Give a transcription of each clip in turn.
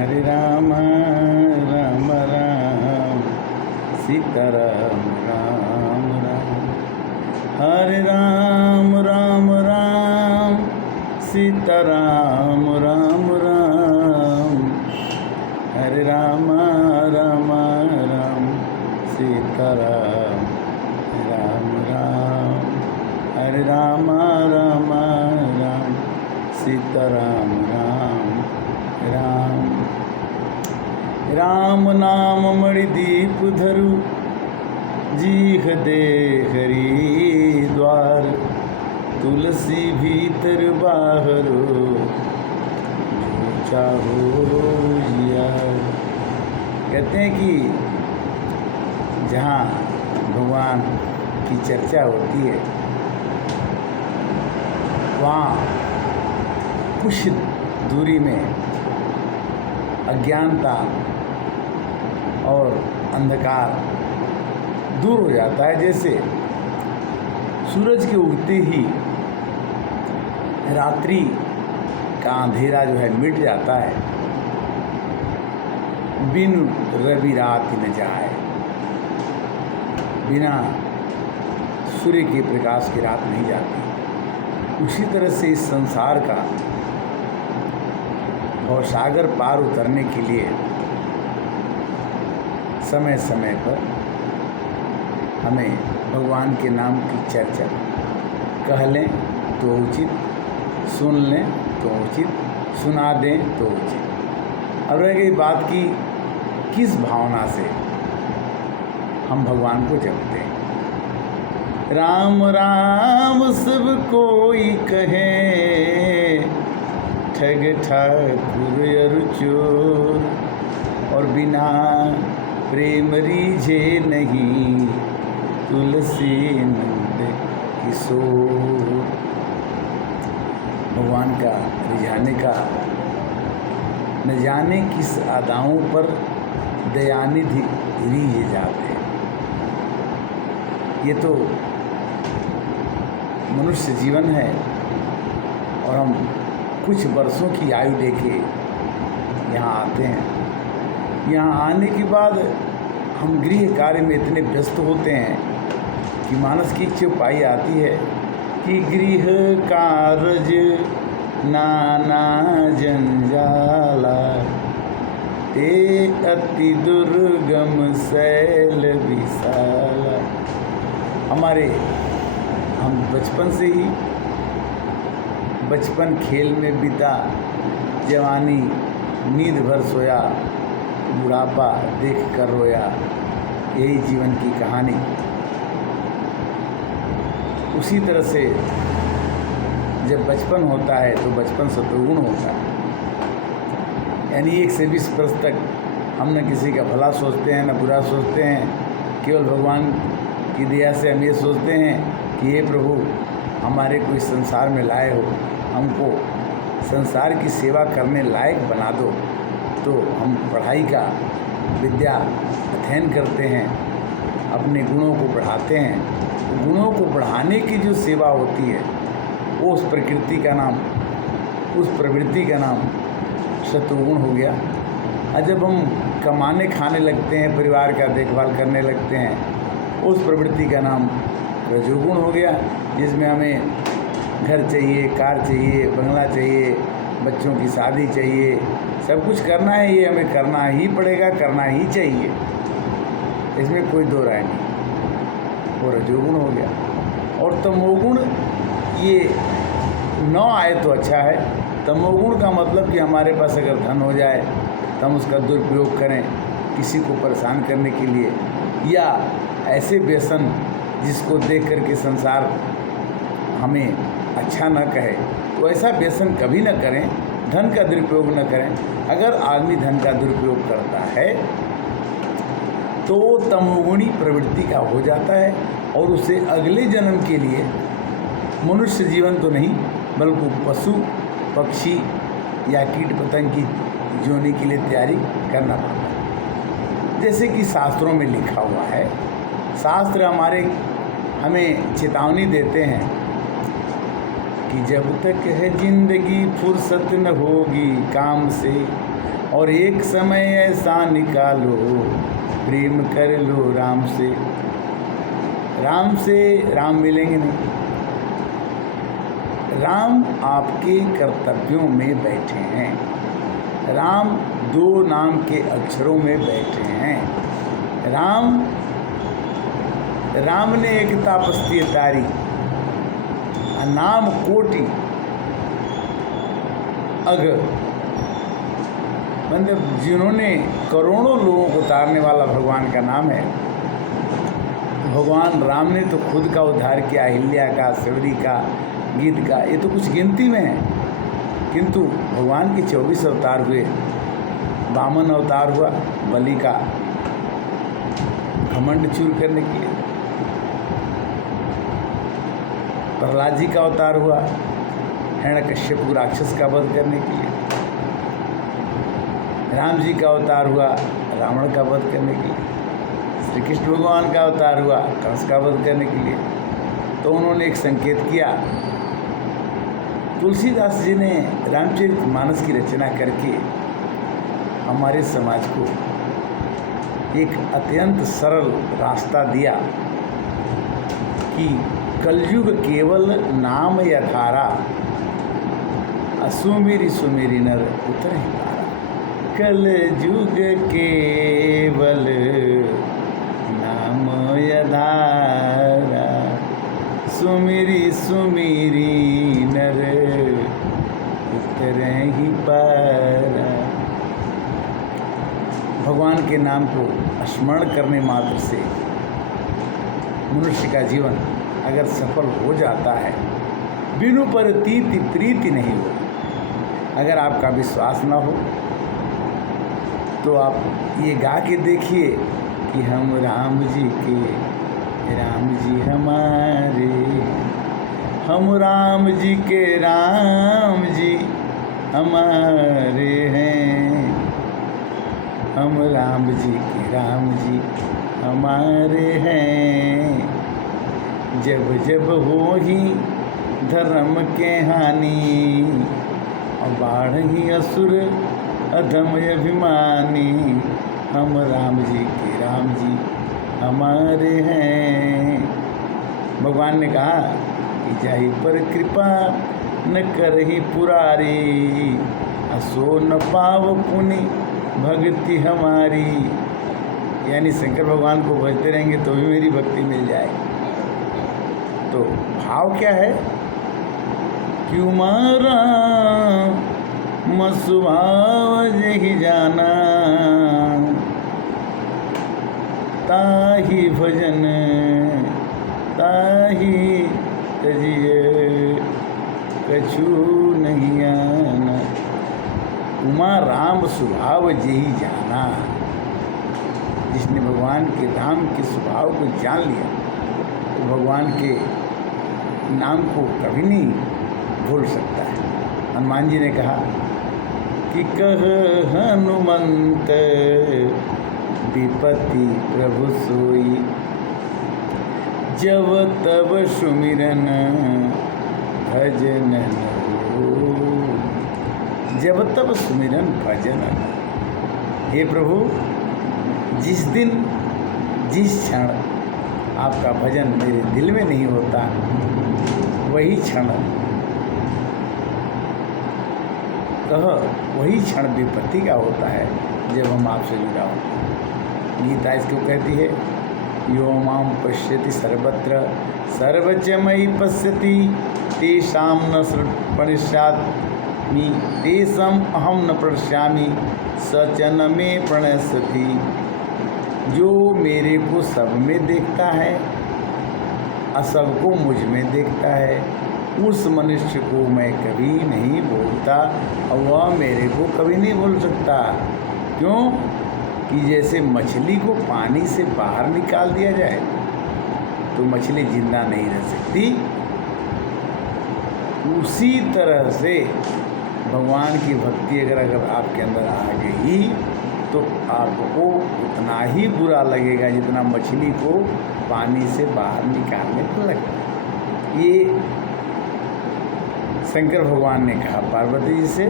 हरे राम राम राम सीताराम राम राम। हरे राम राम राम सीताराम राम राम। हरे राम राम राम सीताराम राम राम। हरे राम राम राम सीताराम राम राम। राम नाम मणिदीप धरु जीह दे हरि द्वार। तुलसी भीतर बाहरो जो चाहो जियार। कहते हैं कि जहाँ भगवान की चर्चा होती है वहाँ कुछ दूरी में अज्ञानता और अंधकार दूर हो जाता है। जैसे सूरज के उगते ही रात्रि का अंधेरा जो है मिट जाता है। बिन रवि रात न जाए, बिना सूर्य के प्रकाश की रात नहीं जाती। उसी तरह से इस संसार का भवसागर पार उतरने के लिए समय समय पर हमें भगवान के नाम की चर्चा कह लें तो उचित, सुन लें तो उचित, सुना दें तो उचित। अब रह गई बात की किस भावना से हम भगवान को जपते हैं। राम राम सब कोई कहे, ठग ठाकुर अरु चोर। और बिना प्रेम रीझे नहीं, तुलसी नंद किशोर। भगवान का रिझाने का न जाने किस अदाओं पर दयानिधि रीझे जाते हैं। ये तो मनुष्य जीवन है और हम कुछ वर्षों की आयु लेके यहाँ आते हैं। यहाँ आने के बाद हम गृह कार्य में इतने व्यस्त होते हैं कि मानस की चौपाई आती है कि गृह कार्य नाना जंजाला, ते अति दुर्गम शैल विशाला। हम बचपन से ही बचपन खेल में बीता, जवानी नींद भर सोया, बुढ़ापा देख कर रोया। यही जीवन की कहानी। उसी तरह से जब बचपन होता है तो बचपन सतोगुण होता है। यानी 1 से 20 वर्ष तक हम न किसी का भला सोचते हैं न बुरा सोचते हैं। केवल भगवान की दया से हम ये सोचते हैं कि हे प्रभु, हमारे को इस संसार में लाए हो, हमको संसार की सेवा करने लायक बना दो। तो हम पढ़ाई का विद्या अध्ययन करते हैं, अपने गुणों को बढ़ाते हैं। गुणों को बढ़ाने की जो सेवा होती है वो उस प्रकृति का नाम, उस प्रवृत्ति का नाम सत्वगुण हो गया। और जब हम कमाने खाने लगते हैं, परिवार का देखभाल करने लगते हैं, उस प्रवृत्ति का नाम रजोगुण हो गया, जिसमें हमें घर चाहिए, कार चाहिए, बंगला चाहिए, बच्चों की शादी चाहिए, सब कुछ करना है। ये हमें करना ही पड़ेगा, करना ही चाहिए, इसमें कोई दो राय नहीं। वो रजोगुण हो गया। और तमोगुण ये 9 आए तो अच्छा है। तमोगुण का मतलब कि हमारे पास अगर धन हो जाए तो हम उसका दुरुपयोग करें किसी को परेशान करने के लिए, या ऐसे व्यसन जिसको देख करके संसार हमें अच्छा न कहे, तो ऐसा व्यसन कभी न करें। धन का दुरुपयोग न करें। अगर आदमी धन का दुरुपयोग करता है तो तमोगुणी प्रवृत्ति का हो जाता है और उसे अगले जन्म के लिए मनुष्य जीवन तो नहीं बल्कि पशु पक्षी या कीट पतंग की जोनी के लिए तैयारी करना पड़ता है। जैसे कि शास्त्रों में लिखा हुआ है, शास्त्र हमें चेतावनी देते हैं कि जब तक है जिंदगी फुर्सत न होगी काम से, और एक समय ऐसा निकालो प्रेम कर लो राम से। राम मिलेंगे नहीं। राम आपके कर्तव्यों में बैठे हैं। राम 2 नाम के अक्षरों में बैठे हैं। राम ने एक तापस्ती तारी, नाम कोटि अग, मतलब जिन्होंने करोड़ों लोगों को उतारने वाला भगवान का नाम है। भगवान राम ने तो खुद का उद्धार किया, अहिल्या का, शबरी का, गीत का, ये तो कुछ गिनती में है। किंतु भगवान के 24 अवतार हुए। वामन अवतार हुआ बलि का घमंड चूर करने के लिए। प्रहलाद जी का अवतार हुआ हिरण्यकश्यप राक्षस का वध करने के लिए। राम जी का अवतार हुआ रावण का वध करने के लिए। श्री कृष्ण भगवान का अवतार हुआ कंस का वध करने के लिए। तो उन्होंने एक संकेत किया। तुलसीदास जी ने रामचरितमानस की रचना करके हमारे समाज को एक अत्यंत सरल रास्ता दिया कि कलयुग केवल नाम या धारा, सुमेरी सुमेरी नर उतर ही पारा। कलयुग केवल नाम या धारा, सुमेरी सुमेरी नर उतर ही पारा। भगवान के नाम को स्मरण करने मात्र से मनुष्य का जीवन अगर सफल हो जाता है, बिनु पर प्रीति नहीं हो। अगर आपका विश्वास ना हो तो आप ये गा के देखिए कि हम राम जी के, राम जी हमारे, हम राम जी के, राम जी हमारे हैं। हम राम जी के, राम जी हमारे हैं। जब जब हो ही धर्म के हानि, और बाढ़ ही असुर अधम अभिमानी। हम राम जी के, राम जी हमारे हैं। भगवान ने कहा कि जाहि पर कृपा न करहि पुरारी, असो न पाव पुनि भक्ति हमारी। यानी शंकर भगवान को भजते रहेंगे तो भी मेरी भक्ति मिल जाएगी। तो भाव क्या है? क्यों मारा मसुभाव जहि जाना, ताहि भजन ताहि तजिए कछु नहीं आना। उमा राम स्वभाव जही जाना। जिसने भगवान के राम के स्वभाव को जान लिया तो भगवान के नाम को कभी नहीं भूल सकता है। हनुमान जी ने कहा कि कह हनुमंत विपति प्रभु सोई, जब तब सुमिरन भजन हो। जब तब सुमिरन भजन। हे प्रभु, जिस दिन जिस क्षण आपका भजन मेरे दिल में नहीं होता, वही क्षण वही क्षण विपत्ति का होता है जब हम आपसे जुड़ा होते हैं। गीता इसको कहती है, यो माम पश्यति सर्वत्र सर्वच मयि पश्यति, तेषां न प्रणश्यामि तेषाम् अहं न प्रणश्यामि, स च न मे प्रणश्यति। जो मेरे को सब में देखता है, असब को मुझ में देखता है, उस मनुष्य को मैं कभी नहीं भूलता और वह मेरे को कभी नहीं भूल सकता। क्यों? कि जैसे मछली को पानी से बाहर निकाल दिया जाए तो मछली जिंदा नहीं रह सकती, उसी तरह से भगवान की भक्ति अगर आपके अंदर आ गई तो आपको उतना ही बुरा लगेगा जितना मछली को पानी से बाहर निकालने को लगता है। ये शंकर भगवान ने कहा पार्वती जी से।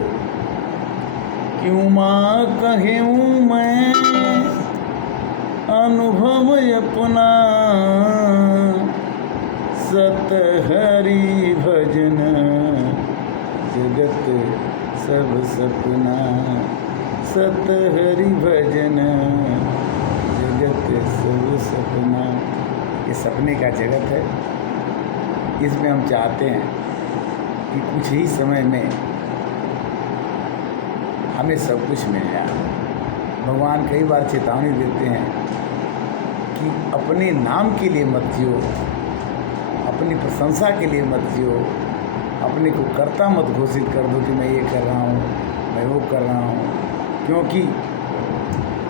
क्यों माँ कहूँ मैं अनुभव अपना, सत हरि भजन जगत सब सपना, सत हरि भजन जगत सब सपना। ये सपने का जगत है। इसमें हम चाहते हैं कि कुछ ही समय में हमें सब कुछ मिल जाए। भगवान कई बार चेतावनी देते हैं कि अपने नाम के लिए मत जियो, अपनी प्रशंसा के लिए मत जियो, अपने को कर्ता मत घोषित कर दो कि मैं ये कर रहा हूँ, मैं वो कर रहा हूँ, क्योंकि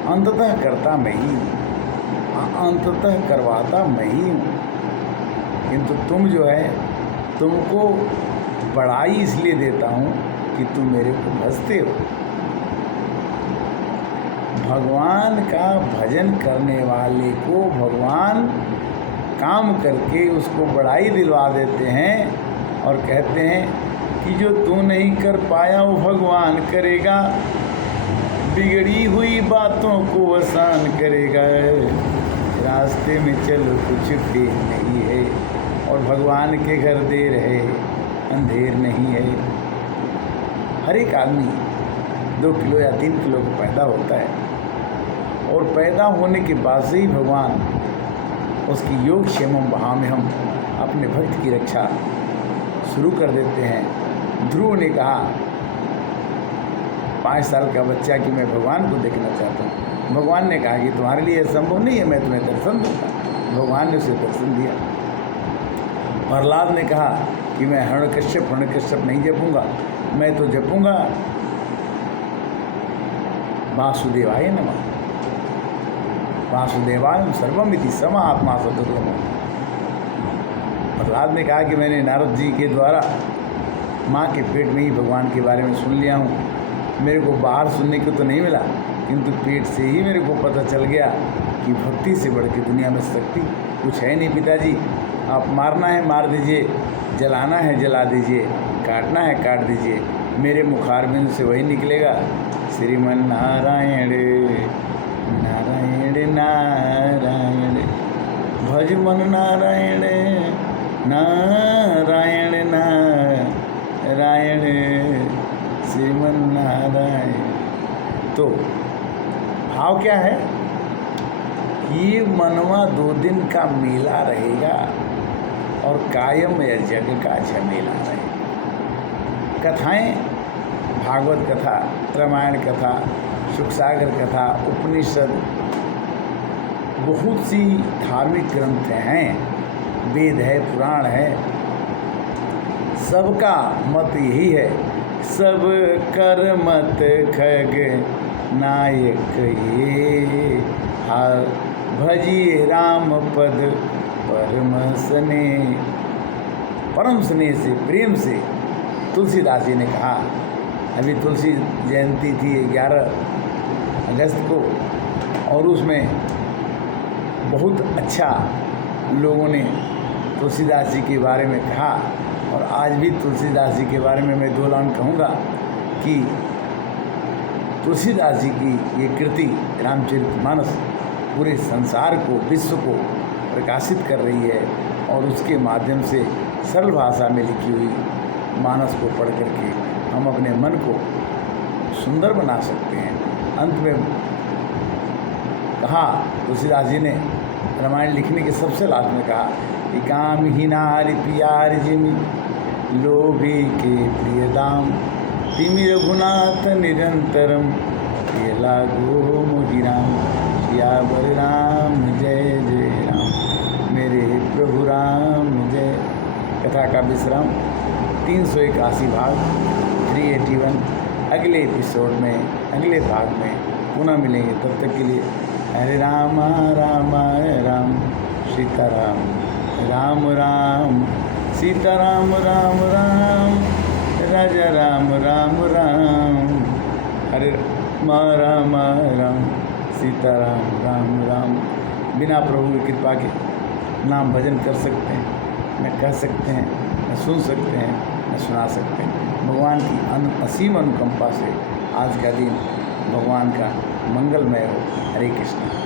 अंततः करता मैं ही हूँ, अंततः करवाता मैं ही हूँ। किंतु तुम जो है, तुमको बड़ाई इसलिए देता हूँ कि तुम मेरे को भजते हो। भगवान का भजन करने वाले को भगवान काम करके उसको बड़ाई दिलवा देते हैं और कहते हैं कि जो तू नहीं कर पाया वो भगवान करेगा, बिगड़ी हुई बातों को आसान करेगा। रास्ते में चलो कुछ देर नहीं है, और भगवान के घर देर है, अंधेर नहीं है। हर एक आदमी 2 किलो या 3 किलो का पैदा होता है, और पैदा होने के बाद से ही भगवान उसकी योग क्षेमम वहाँ में हम अपने भक्त की रक्षा शुरू कर देते हैं। ध्रुव ने कहा 5 साल का बच्चा कि मैं भगवान को देखना चाहता हूँ। भगवान ने कहा कि तुम्हारे लिए संभव नहीं है, मैं तुम्हें दर्शन दूँगा। भगवान ने उसे दर्शन दिया। प्रहलाद ने कहा कि मैं हिरण्यकश्यप नहीं जपूँगा, मैं तो जपूँगा वासुदेवाय नमः। वासुदेवाय सर्वमिति सम आत्मा सदुर्लभम। प्रहलाद ने कहा कि मैंने नारद जी के द्वारा माँ के पेट में ही भगवान के बारे में सुन लिया हूँ। मेरे को बाहर सुनने को तो नहीं मिला, किंतु पेट से ही मेरे को पता चल गया कि भक्ति से बढ़ के दुनिया में शक्ति कुछ है नहीं। पिताजी, आप मारना है मार दीजिए, जलाना है जला दीजिए, काटना है काट दीजिए, मेरे मुखारबिंद से वही निकलेगा, श्रीमन नारायण नारायण नारायण, भज मन नारायण नारायण नारायण, श्रीमन नारायण। तो भाव क्या है? ये मनवा 2 दिन का मेला रहेगा और कायम या जग का झमेला रहेगा। कथाएं, भागवत कथा, रामायण कथा, सुखसागर कथा, उपनिषद, बहुत सी धार्मिक ग्रंथ हैं, वेद है, पुराण है, सबका मत यही है, सब कर मत खग नायक ये, भजिए राम पद परम स्नेह। परम स्नेह से, प्रेम से तुलसीदास जी ने कहा। अभी तुलसी जयंती थी 11 अगस्त को, और उसमें बहुत अच्छा लोगों ने तुलसीदास जी के बारे में कहा। और आज भी तुलसीदास जी के बारे में मैं 2 लाइन कहूँगा कि तुलसीदास जी की ये कृति रामचरितमानस पूरे संसार को, विश्व को प्रकाशित कर रही है, और उसके माध्यम से सरल भाषा में लिखी हुई मानस को पढ़ करके हम अपने मन को सुंदर बना सकते हैं। अंत में कहा तुलसीदास जी ने रामायण लिखने के सबसे लास्ट में कहा कि काम ही नारी प्यार जिमी लोभी के प्रिय दाम, तिमि रघुनाथ निरंतरम प्रिय लागो मोहिराम। सियावर राम जय जय राम, मेरे प्रभु राम जय। कथा का विश्राम 381 भाग 381 अगले एपिसोड में, अगले भाग में पुनः मिलेंगे। तब तक के लिए हरे राम राम राम सीताराम, राम राम सीताराम, राम राम राजा राम, राम राम हरे राम राम सीताराम, राम राम। बिना प्रभु की कृपा के नाम भजन कर सकते हैं, न कह सकते हैं, न सुन सकते हैं, न सुना सकते हैं। भगवान की असीम अनुकंपा से आज का दिन भगवान का मंगलमय हो। हरे कृष्ण।